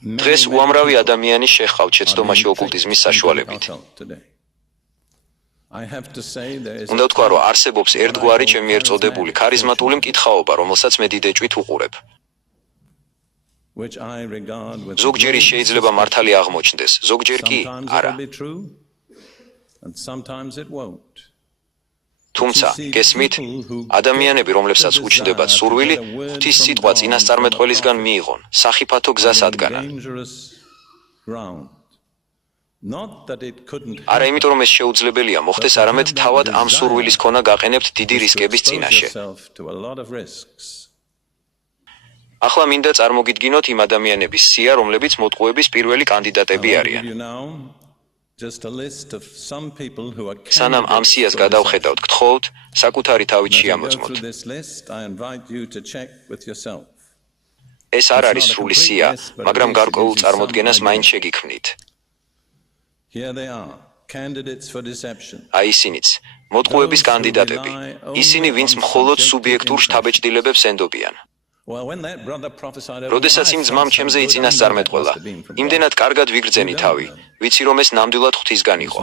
დღეს უამრავი ადამიანი შეჰყავთ შეცდომაში ოკულტიზმის საშუალებით. უნდა ვთქვა, რომ არსებობს ერთგვარი ჩემი ერწოდებული ქარიზმატული მკითხაობა, რომელსაც მე დიდ ეჭვით უყურებ. ზოგჯერ შეიძლება მართალი აღმოჩნდეს, ზოგჯერ კი არა. თუმცა, გესმით, ადამიანები, რომლებსაც უჩნდებათ სურვილი, ღვთის სიტყვა წინასწარმეტყველისგან მიიღონ, სახიფათო გზას ადგანან. არა იმიტომ, რომ ეს შეუძლებელია მოხდეს, არამედ თავად ამ სურვილის ქონა გაყენებთ დიდი რისკების წინაშე. ახლა მინდა წარმოგიდგინოთ იმ ადამიანების სია, რომლებიც მოტყუების პირველი კანდიდატები არიან. სანამ ამ სიას გადავხედავთ, გთხოვთ, საკუთარი თავით შეამოწმოთ. ეს არ არის სრული სია, მაგრამ გარკვეულ წარმოდგენას მაინც შეგიქმნით. აი ისინიც, მოტყუების კანდიდატები, ისინი, ვინც მხოლოდ სუბიექტურ შთაბეჭდილებებს ენდობიან. როდესაც იმ ძმამ ჩემზე იწინასწარმეტყველა, იმდენად კარგად ვიგრძენი თავი, ვიცი რომ ეს ნამდვილად ღვთისგან იყო.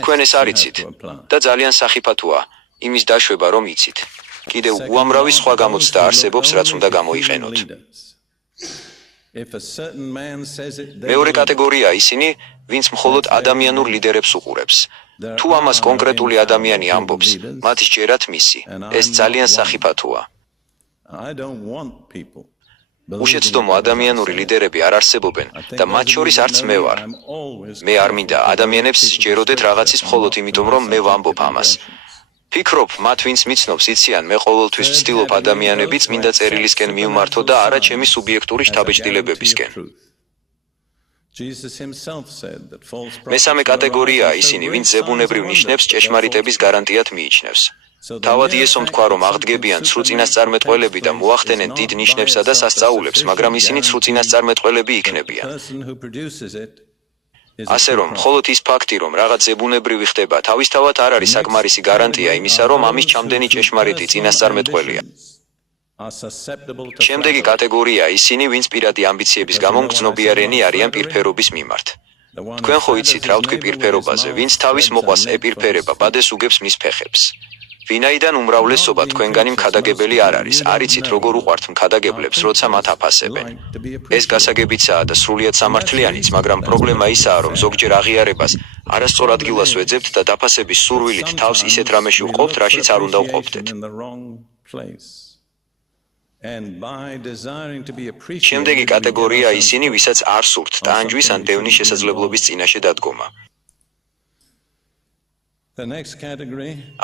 თქვენ ეს არ იცით და ძალიან სახიფათოა იმის დაშვება, რომ იცით. კიდევ უამრავი სხვა გამოცდა არსებობს, რაც უნდა გამოიყენოთ. მეორე კატეგორია ისინი, ვინც მხოლოდ ადამიანურ ლიდერებს უყურებს. თუ ამას კონკრეტული ადამიანი ამბობს, მათ სჯერათ მისი. ეს ძალიან სახიფათოა. უშეცდომო ადამიანური ლიდერები არ არსებობენ და მათ შორის არც მე ვარ. მე არ მინდა ადამიანებს სჯეროდეთ რაღაცის მხოლოდ იმიტომ, რომ მე ვამბობ ამას. ფიქრობ, მათ ვინც მიცნობს იციან, მე ყოველთვის ვცდილობ ადამიანები წმინდა წერილისკენ მივმართო და არა ჩემი სუბიექტური შთაბეჭდილებებისკენ. მესამე კატეგორიაა ისინი, ვინც ზებუნებრივ ნიშნებს ჭეშმარიტების გარანტიად მიიჩნევს. თავად იესომ თქვა, რომ აღდგებიან ცრუ წინასწარმეტყველები და მოახდენენ დიდ ნიშნებსა და სასწაულებს, მაგრამ ისინი ცრუ წინასწარმეტყველები იქნებიან. ასე რომ, მხოლოდ ის ფაქტი, რომ რაღაც ზებუნებრივი ხდება, თავისთავად არ არის საკმარისი გარანტია იმისა, რომ ამის ჩამდენი ჭეშმარიტი წინასწარმეტყველია. შემდეგი კატეგორია ისინი, ვინც პირადი ამბიციების გამო მგრძნობიარენი არიან პირფერობის მიმართ. თქვენ ხო იცით, რა ვთქვი პირფერობაზე, ვინც თავის მოყვას ეპირფერება, ბადეს უგებს მის ფეხებს. ვინაიდან უმრავლესობა თქვენგანი მქადაგებელი არ არის, არ იცით როგორ უყვართ მქადაგებლებს, როცა მათ აფასებენ. ეს გასაგებიცაა და სრულიად სამართლიანიც, მაგრამ პრობლემა ისაა, რომ ზოგჯერ აღიარებას არასწორ ადგილას ვეძებთ და დაფასების სურვილით თავს ისეთ რამეში ვყოფთ, რაშიც არ უნდა ვყოფდეთ. შემდეგი კატეგორია ისინი, ვისაც არ სურთ ტანჯვის ან დევნის შესაძლებლობის წინაშე დადგომა.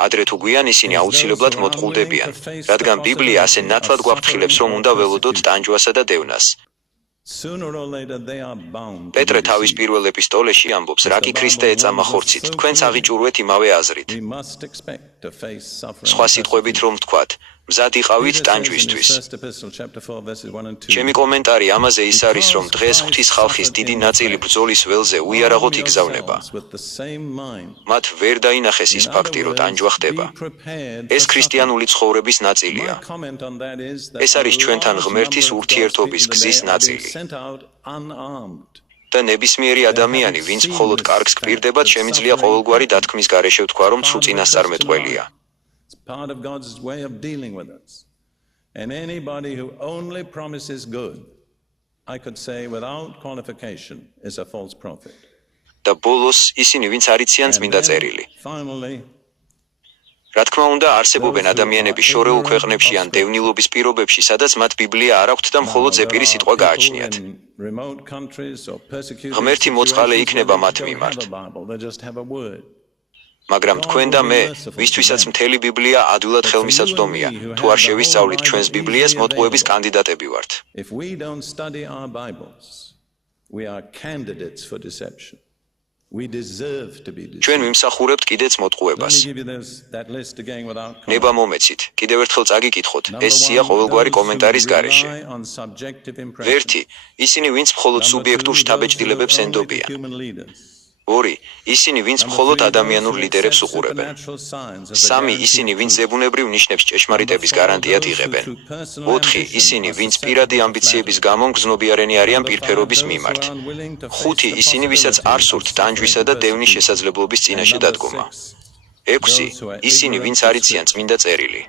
ადრე თუ გვიან ისინი აუცილებლად მოტყუდებიან, რადგან ბიბლია ასე ნათლად გვაფრთხილებს, რომ უნდა ველოდოთ ტანჯვასა და დევნას. პეტრე თავის პირველ ეპისტოლეში ამბობს, რა კი ქრისტე ეწამა ხორცით, თქვენც აღიჭურვეთ იმავე აზრით. სხვა სიტყვებით რომ ვთქვათ, მზად იყავით ტანჯვისთვის. ჩემი კომენტარი ამაზე ის არის, რომ დღეს ღვთის ხალხის დიდი ნაწილი ბრძოლის ველზე უიარაღოთ იგზავნება. მათ ვერ დაინახეს ის ფაქტი, რომ ტანჯვა ხდება. ეს ქრისტიანული ცხოვრების ნაწილია. ეს არის ჩვენთან ღმერთის ურთიერთობის გზის ნაწილი. და ნებისმიერი ადამიანი, ვინც მხოლოდ კარგს გპირდებათ, შემიძლია ყოველგვარი დათქმის გარეშე ვთქვა, რომ ცრუ წინასწარმეტყველია. Part of God's way of dealing with us. And anybody who only promises good, I could say without qualification, is a false prophet. და ბოლოს ისინი, ვინც არ იციან წმინდა წერილი. რა თქმა უნდა, არსებობენ ადამიანები შორეულ ქვეყნებში ან დევნილობის პირობებში, სადაც მათ ბიბლია არ აქვთ და მხოლოდ ზეპირი სიტყვა გააჩნიათ. ღმერთი მოწყალე იქნება მათ მიმართ. მაგრამ თქვენ და მე, ვისთვისაც მთელი ბიბლია ადვილად ხელმისაწვდომია, თუ არ შევისწავლით ჩვენს ბიბლიას, მოტყუების კანდიდატები ვართ. ჩვენ ვიმსახურებთ კიდეც მოტყუებას. ნება მომეცით, კიდევ ერთხელ წაგიკითხოთ, ეს სია ყოველგვარი კომენტარის გარეშე. ვერთი, ისინი, ვინც მხოლოდ სუბიექტურ შთაბეჭდილებებს ენდობიან. 2. ისინი, ვინც მხოლოდ ადამიანურ ლიდერებს უყურებენ. 3. ისინი, ვინც ზებუნებრივ ნიშნებს ჭეშმარიტების გარანტიად იღებენ. 4. ისინი, ვინც პირადი ამბიციების გამო მგრძნობიარენი არიან პირფერობის მიმართ. 5. ისინი, ვისაც არ სურთ ტანჯვისა და დევნის შესაძლებლობის წინაშე დადგომა. 6. ისინი, ვინც არ იციან წმინდა წერილი.